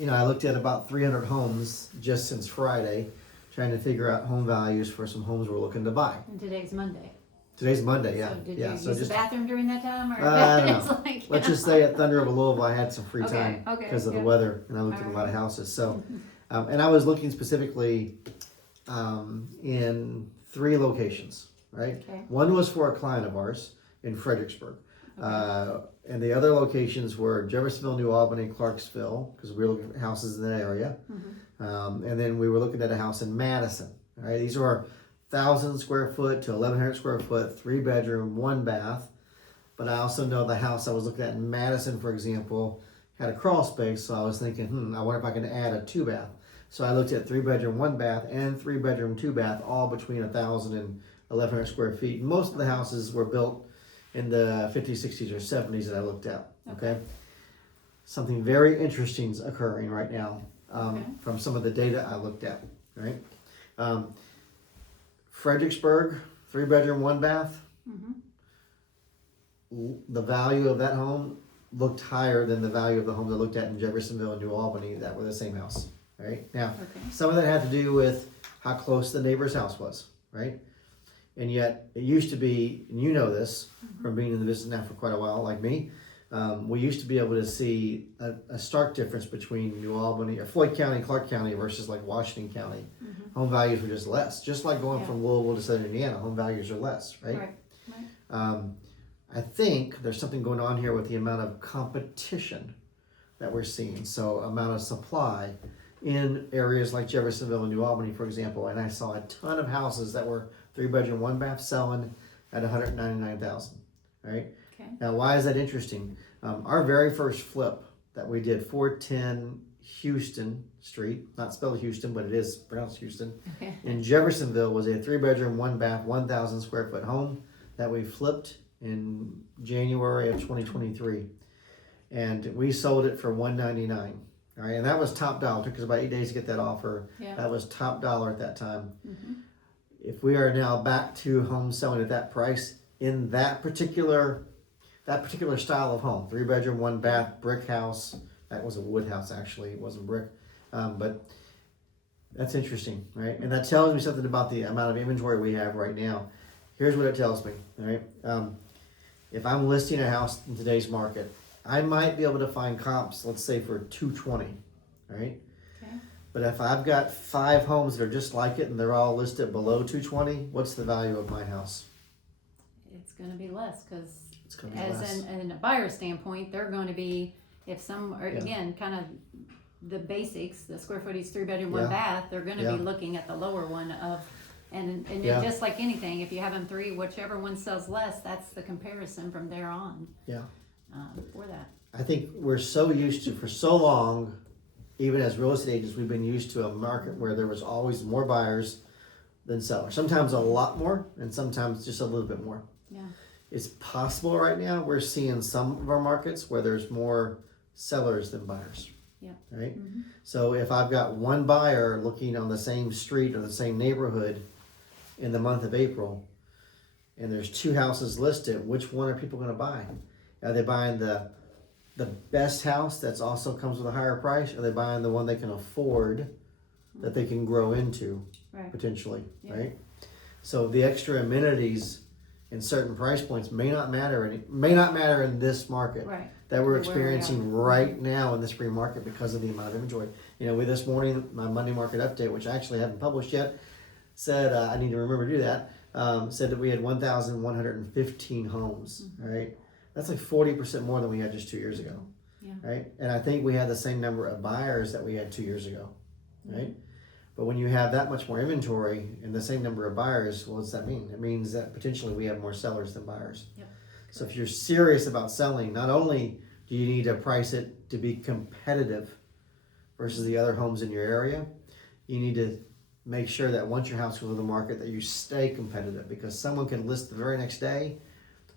I looked at about 300 homes just since Friday, trying to figure out home values for some homes we're looking to buy. And today's Monday. Today's Monday, yeah. So did yeah, you so use just, the bathroom during that time? Or I don't it's know. like, Let's just say at Thunder of Louisville, I had some free Okay, time okay, because of the yeah. weather, and I looked at a lot of houses. So, and I was looking specifically in 3 locations, right? Okay. One was for a client of ours in Fredericksburg. And the other locations were Jeffersonville, New Albany, Clarksville, because we were looking at houses in that area. And then we were looking at a house in Madison. All right, these are 1,000 square foot to 1,100 square foot, 3-bedroom, 1 bath. But I also know the house I was looking at in Madison, for example, had a crawl space. So I was thinking, I wonder if I can add a 2-bath. So I looked at 3-bedroom, 1 bath, and 3-bedroom, 2 bath, all between 1,000 and 1,100 square feet. Most of the houses were built in the 50s, 60s, or 70s that I looked at. Okay. Something very interesting is occurring right now from some of the data I looked at. Right. Fredericksburg, 3-bedroom, 1 bath. The value of that home looked higher than the value of the homes I looked at in Jeffersonville and New Albany that were the same house. Right. Now, some of that had to do with how close the neighbor's house was. Right. And yet, it used to be, and you know this from being in the business now for quite a while, like me, we used to be able to see a stark difference between New Albany, or Floyd County, Clark County versus like Washington County. Home values were just less. Just like going from Louisville to Southern Indiana, home values are less, right? I think there's something going on here with the amount of competition that we're seeing. So, amount of supply in areas like Jeffersonville and New Albany, for example, and I saw a ton of houses that were 3-bedroom, 1 bath selling at $199,000. Right. Okay. Now, why is that interesting? Our very first flip that we did, 410 Houston Street, not spelled Houston, but it is pronounced Houston, in Jeffersonville, was a 3-bedroom, 1 bath, 1,000 square foot home that we flipped in January of 2023, and we sold it for $199. All right, and that was top dollar. It took us about 8 days to get that offer. That was top dollar at that time. If we are now back to homes selling at that price in that particular style of home, 3-bedroom, 1 bath, brick house. That was a wood house, actually. It wasn't brick, but that's interesting, right? And that tells me something about the amount of inventory we have right now. Here's what it tells me, all right? If I'm listing a house in today's market, I might be able to find comps, let's say for $220, right? But if I've got 5 homes that are just like it and they're all listed below $220, what's the value of my house? It's going to be less because, as in a buyer standpoint, they're going to be, if some are again kind of the basics, the square footage 3-bedroom, 1 bath, they're going to be looking at the lower one of, and just like anything, if you have them 3, whichever one sells less, that's the comparison from there on. For that, I think we're so used to, for so long, even as real estate agents, we've been used to a market where there was always more buyers than sellers. Sometimes a lot more, and sometimes just a little bit more. It's possible right now we're seeing some of our markets where there's more sellers than buyers. Right? So if I've got 1 buyer looking on the same street or the same neighborhood in the month of April, and there's 2 houses listed, which one are people going to buy? Are they buying the best house that's also comes with a higher price? Or are they buying the one they can afford that they can grow into potentially, right? So the extra amenities in certain price points may not matter in this market that we're experiencing right now in this free market because of the amount of inventory. With this morning, my Monday market update, which I actually haven't published yet, said I need to remember to do that. Said that we had 1,115 homes. Right. That's like 40% more than we had just 2 years ago, right? And I think we had the same number of buyers that we had 2 years ago, right? But when you have that much more inventory and the same number of buyers, what does that mean? It means that potentially we have more sellers than buyers. So if you're serious about selling, not only do you need to price it to be competitive versus the other homes in your area, you need to make sure that once your house goes to the market that you stay competitive, because someone can list the very next day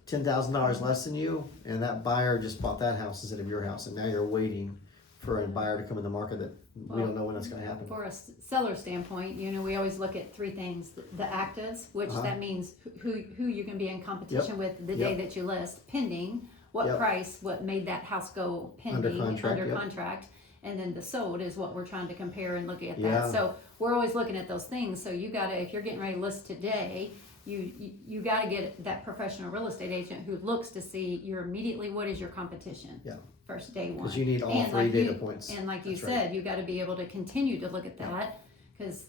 $10,000 less than you, and that buyer just bought that house instead of your house, and now you're waiting for a buyer to come in the market that we don't know when it's going to happen. For a seller standpoint, we always look at 3 things: the actives, which that means who you can be in competition with the day that you list, pending, what price, what made that house go pending, under contract, and then the sold is what we're trying to compare and look at Yeah. that. So we're always looking at those things. So you gotta, if you're getting ready to list today, you gotta get that professional real estate agent who looks to see your immediately, what is your competition? Yeah. First day one. Because you need all And three like data you- points. And like you That's right. said, you gotta be able to continue to look at that, cause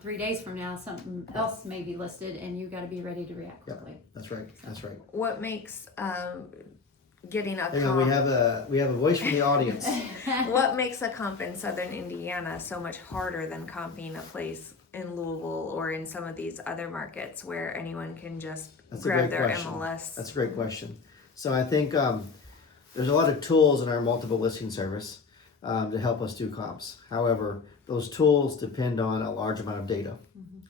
3 days from now, something else may be listed and you gotta be ready to react Yeah. quickly. That's right. That's right. What makes getting a Hang on, we have a voice from the audience. what makes a comp in Southern Indiana so much harder than comping a place in Louisville or in some of these other markets where anyone can just That's a grab great their question. MLS? That's a great question. So I think there's a lot of tools in our multiple listing service to help us do comps. However, those tools depend on a large amount of data,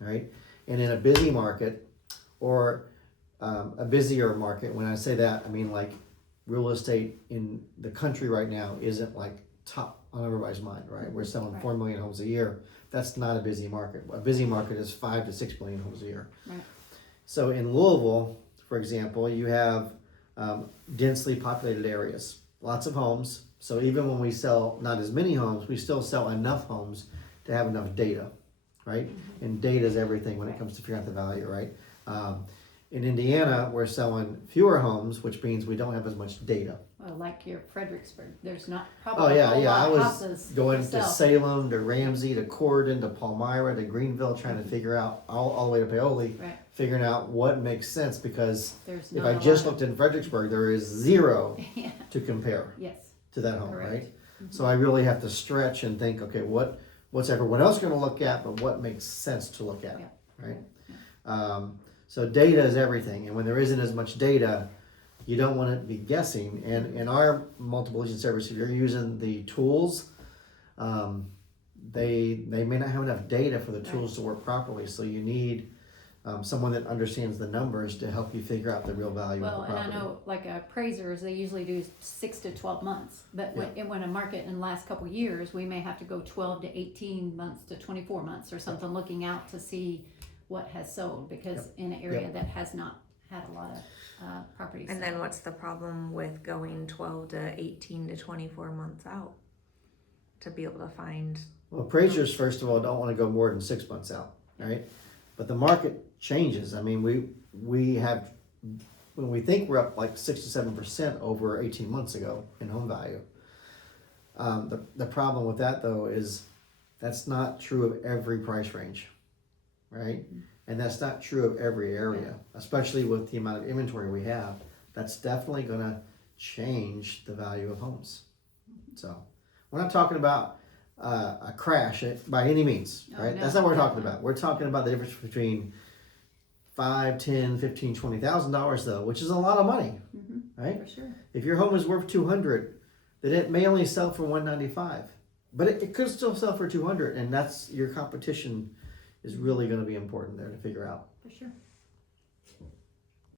right? And in a busy market or a busier market, when I say that, I mean like real estate in the country right now isn't like top on everybody's mind, right? We're selling 4 million homes a year. That's not a busy market. A busy market is 5 to 6 million homes a year. Right. So in Louisville, for example, you have densely populated areas, lots of homes. So even when we sell not as many homes, we still sell enough homes to have enough data, right? And data is everything when it comes to figuring out the value, right? In Indiana, we're selling fewer homes, which means we don't have as much data. Well, like your Fredericksburg, there's not Oh probably a yeah, whole yeah. lot I of was houses going to to sell. Salem, to Ramsey, to Corydon, to Palmyra, to Greenville, trying to figure out all the way to Paoli, Right. figuring out what makes sense because There's if not I a just lot looked in Fredericksburg, there is zero Yeah. to compare Yes. to that home, Correct. right? So I really have to stretch and think, okay, what's everyone else going to look at, but what makes sense to look at, Yeah. right? So data is everything, and when there isn't as much data, you don't want to be guessing. And in our multiple agent service, if you're using the tools, they may not have enough data for the tools to work properly. So you need someone that understands the numbers to help you figure out the real value Well, of the and I property. know like appraisers, they usually do 6 to 12 months, but when a market in the last couple of years, we may have to go 12 to 18 months to 24 months or something, looking out to see what has sold, because in an area that has not had a lot of properties. And then what's the problem with going 12 to 18 to 24 months out to be able to find? Well, appraisers, first of all, don't want to go more than 6 months out, right? But the market changes. I mean, we have, when we think we're up like 6 to 7% over 18 months ago in home value. The problem with that though is that's not true of every price range, right? And that's not true of every area, especially with the amount of inventory we have. That's definitely going to change the value of homes. So we're not talking about a crash by any means, right? no. That's not what we're talking about. We're talking about the difference between $5, $10, $15, $20,000 though, which is a lot of money, right? For sure. If your home is worth $200, then it may only sell for $195, but it could still sell for $200, and that's your competition is really going to be important there to figure out. For sure.